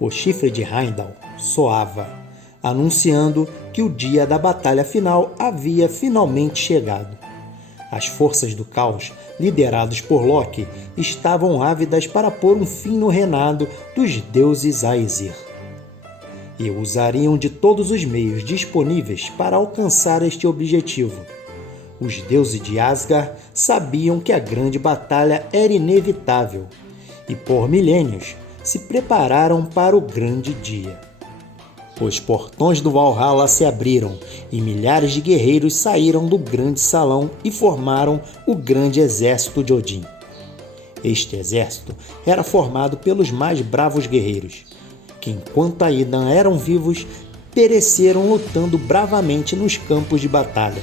O chifre de Heimdall soava, anunciando que o dia da batalha final havia finalmente chegado. As forças do caos, lideradas por Loki, estavam ávidas para pôr um fim no reinado dos deuses Aesir. E usariam de todos os meios disponíveis para alcançar este objetivo. Os deuses de Asgard sabiam que a grande batalha era inevitável, e por milênios se prepararam para o grande dia. Os portões do Valhalla se abriram e milhares de guerreiros saíram do grande salão e formaram o grande exército de Odin. Este exército era formado pelos mais bravos guerreiros, que enquanto ainda eram vivos, pereceram lutando bravamente nos campos de batalha.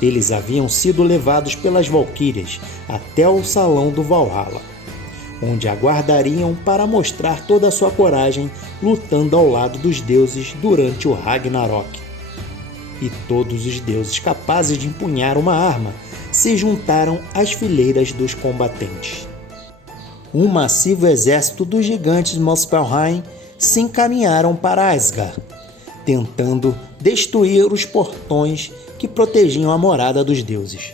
Eles haviam sido levados pelas Valquírias até o salão do Valhalla, onde aguardariam para mostrar toda a sua coragem lutando ao lado dos deuses durante o Ragnarok. E todos os deuses capazes de empunhar uma arma se juntaram às fileiras dos combatentes. Um massivo exército dos gigantes Muspelheim se encaminharam para Asgard, tentando destruir os portões que protegiam a morada dos deuses.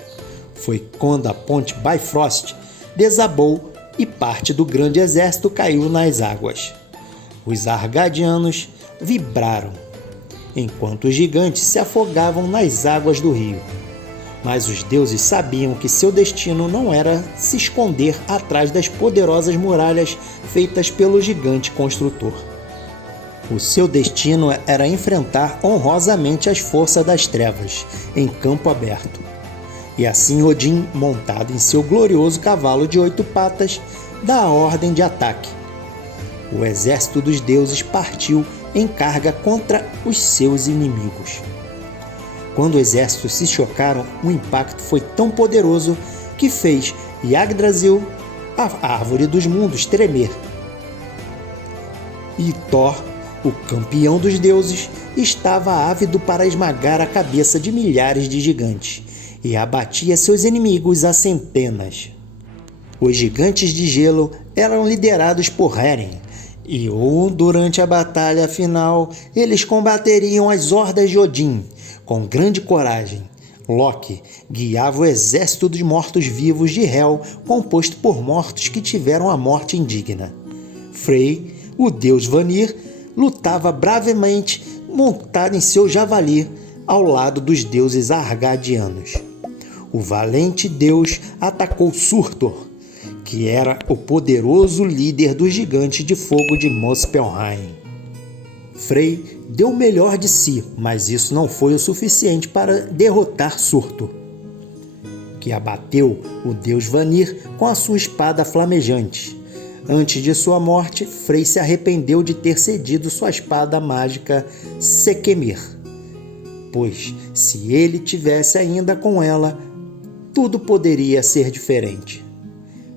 Foi quando a ponte Bifrost desabou e parte do grande exército caiu nas águas. Os Asgardianos vibraram, enquanto os gigantes se afogavam nas águas do rio. Mas os deuses sabiam que seu destino não era se esconder atrás das poderosas muralhas feitas pelo gigante construtor. O seu destino era enfrentar honrosamente as forças das trevas, em campo aberto. E assim Odin, montado em seu glorioso cavalo de 8 patas, dá a ordem de ataque. O exército dos deuses partiu em carga contra os seus inimigos. Quando os exércitos se chocaram, o impacto foi tão poderoso que fez Yggdrasil, a árvore dos mundos, tremer. E Thor, o campeão dos deuses, estava ávido para esmagar a cabeça de milhares de gigantes e abatia seus inimigos a centenas. Os gigantes de gelo eram liderados por Heren, e durante a batalha final eles combateriam as hordas de Odin com grande coragem. Loki guiava o exército dos mortos-vivos de Hel, composto por mortos que tiveram a morte indigna. Frey, o deus Vanir, lutava bravemente montado em seu javali ao lado dos deuses Asgardianos. O valente deus atacou Surtur, que era o poderoso líder dos gigantes de fogo de Muspelheim. Frey deu o melhor de si, mas isso não foi o suficiente para derrotar Surtur, que abateu o deus Vanir com a sua espada flamejante. Antes de sua morte, Frey se arrependeu de ter cedido sua espada mágica Sekemir, pois se ele tivesse ainda com ela, tudo poderia ser diferente.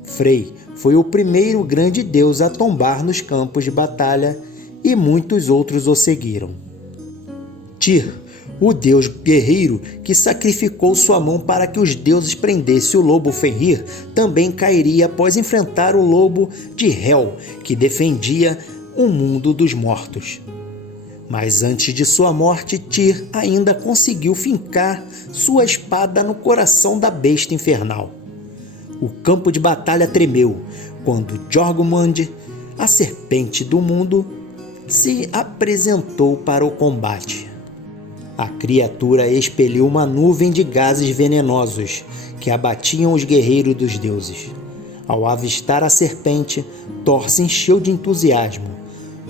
Frey foi o primeiro grande deus a tombar nos campos de batalha e muitos outros o seguiram. Tyr, o deus guerreiro que sacrificou sua mão para que os deuses prendessem o lobo Fenrir, também cairia após enfrentar o lobo de Hel, que defendia o mundo dos mortos. Mas antes de sua morte, Tyr ainda conseguiu fincar sua espada no coração da besta infernal. O campo de batalha tremeu quando Jormungand, a serpente do mundo, se apresentou para o combate. A criatura expeliu uma nuvem de gases venenosos que abatiam os guerreiros dos deuses. Ao avistar a serpente, Thor se encheu de entusiasmo,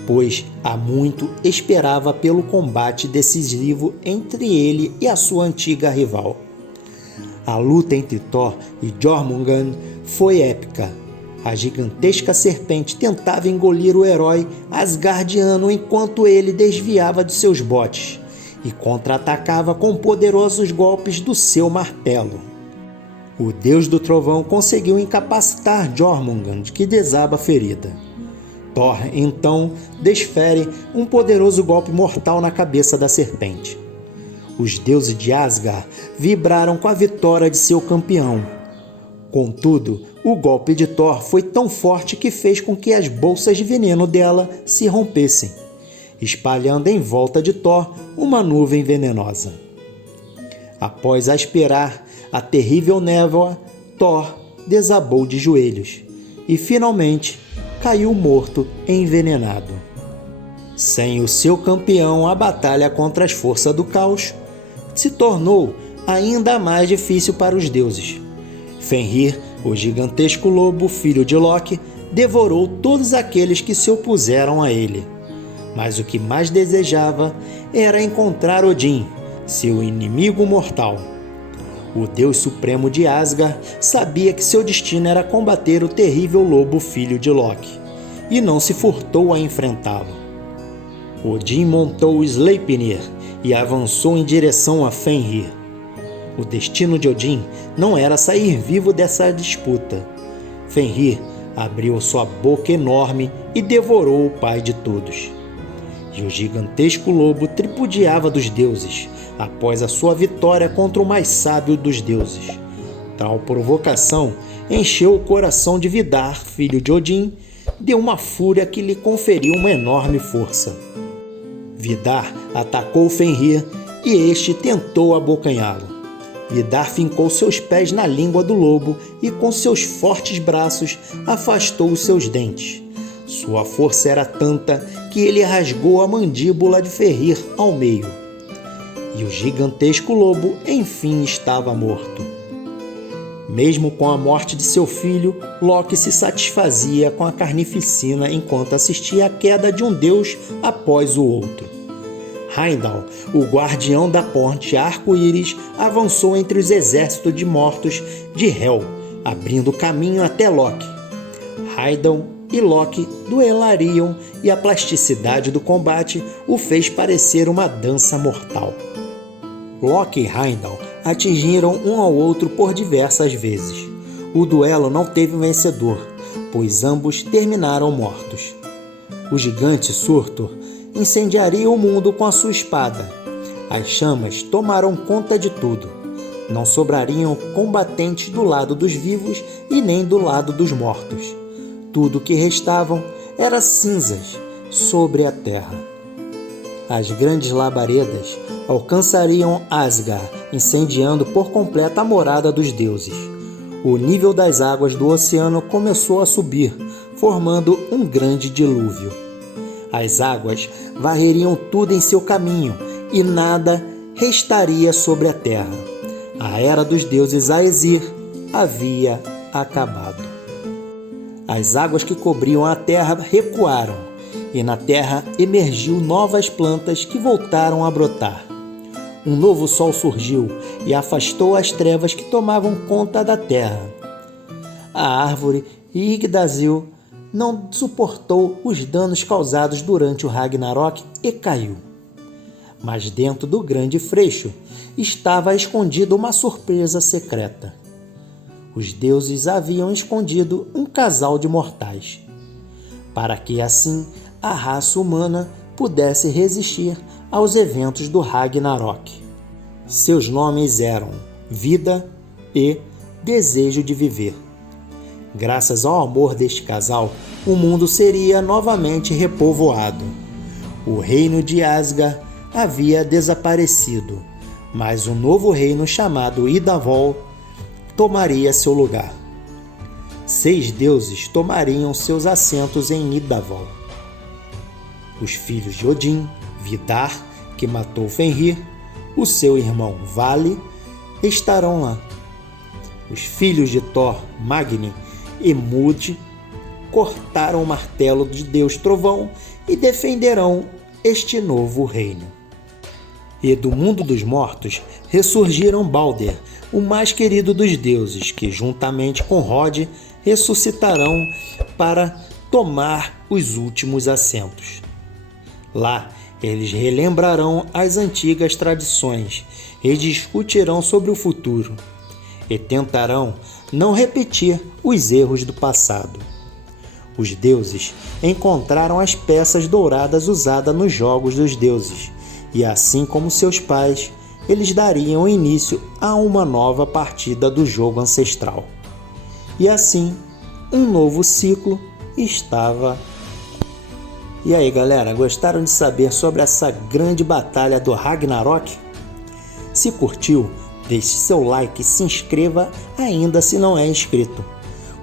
pois há muito esperava pelo combate decisivo entre ele e a sua antiga rival. A luta entre Thor e Jormungand foi épica. A gigantesca serpente tentava engolir o herói asgardiano enquanto ele desviava de seus botes e contra-atacava com poderosos golpes do seu martelo. O deus do trovão conseguiu incapacitar Jormungand, que desaba ferida. Thor, então, desfere um poderoso golpe mortal na cabeça da serpente. Os deuses de Asgard vibraram com a vitória de seu campeão. Contudo, o golpe de Thor foi tão forte que fez com que as bolsas de veneno dela se rompessem, espalhando em volta de Thor uma nuvem venenosa. Após aspirar a terrível névoa, Thor desabou de joelhos e, finalmente, caiu morto e envenenado. Sem o seu campeão, a batalha contra as forças do caos se tornou ainda mais difícil para os deuses. Fenrir, o gigantesco lobo, filho de Loki, devorou todos aqueles que se opuseram a ele. Mas o que mais desejava era encontrar Odin, seu inimigo mortal. O deus supremo de Asgard sabia que seu destino era combater o terrível lobo filho de Loki, e não se furtou a enfrentá-lo. Odin montou Sleipnir e avançou em direção a Fenrir. O destino de Odin não era sair vivo dessa disputa. Fenrir abriu sua boca enorme e devorou o pai de todos. E o gigantesco lobo tripudiava dos deuses, após a sua vitória contra o mais sábio dos deuses. Tal provocação encheu o coração de Vidar, filho de Odin, de uma fúria que lhe conferiu uma enorme força. Vidar atacou Fenrir e este tentou abocanhá-lo. Vidar fincou seus pés na língua do lobo e com seus fortes braços afastou os seus dentes. Sua força era tanta que ele rasgou a mandíbula de Fenrir ao meio. E o gigantesco lobo, enfim, estava morto. Mesmo com a morte de seu filho, Loki se satisfazia com a carnificina enquanto assistia à queda de um deus após o outro. Heimdall, o guardião da ponte arco-íris, avançou entre os exércitos de mortos de Hel, abrindo caminho até Loki. Heimdall e Loki duelariam e a plasticidade do combate o fez parecer uma dança mortal. Loki e Heimdall atingiram um ao outro por diversas vezes. O duelo não teve vencedor, pois ambos terminaram mortos. O gigante Surtur incendiaria o mundo com a sua espada. As chamas tomaram conta de tudo. Não sobrariam combatentes do lado dos vivos e nem do lado dos mortos. Tudo que restavam era cinzas sobre a terra. As grandes labaredas alcançariam Asgard, incendiando por completo a morada dos deuses. O nível das águas do oceano começou a subir, formando um grande dilúvio. As águas varreriam tudo em seu caminho e nada restaria sobre a terra. A era dos deuses Aesir havia acabado. As águas que cobriam a terra recuaram, e na terra emergiu novas plantas que voltaram a brotar. Um novo sol surgiu e afastou as trevas que tomavam conta da terra. A árvore Yggdrasil não suportou os danos causados durante o Ragnarok e caiu. Mas dentro do grande freixo estava escondida uma surpresa secreta. Os deuses haviam escondido um casal de mortais, para que assim a raça humana pudesse resistir aos eventos do Ragnarok. Seus nomes eram Vida e Desejo de Viver. Graças ao amor deste casal, o mundo seria novamente repovoado. O reino de Asgard havia desaparecido, mas um novo reino chamado Idavol tomaria seu lugar. 6 deuses tomariam seus assentos em Idavol. Os filhos de Odin, Vidar, que matou Fenrir, o seu irmão Vali, estarão lá. Os filhos de Thor, Magni e Mud, cortaram o martelo de Deus Trovão e defenderão este novo reino. E do mundo dos mortos ressurgiram Balder, o mais querido dos deuses, que juntamente com Rod ressuscitarão para tomar os últimos assentos. Lá, eles relembrarão as antigas tradições e discutirão sobre o futuro, e tentarão não repetir os erros do passado. Os deuses encontraram as peças douradas usadas nos Jogos dos Deuses, e assim como seus pais, eles dariam início a uma nova partida do jogo ancestral. E assim, um novo ciclo estava. E aí, galera, gostaram de saber sobre essa grande batalha do Ragnarok? Se curtiu, deixe seu like e se inscreva ainda se não é inscrito.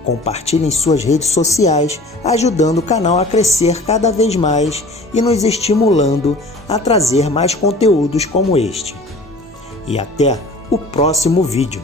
Compartilhe em suas redes sociais, ajudando o canal a crescer cada vez mais e nos estimulando a trazer mais conteúdos como este. E até o próximo vídeo.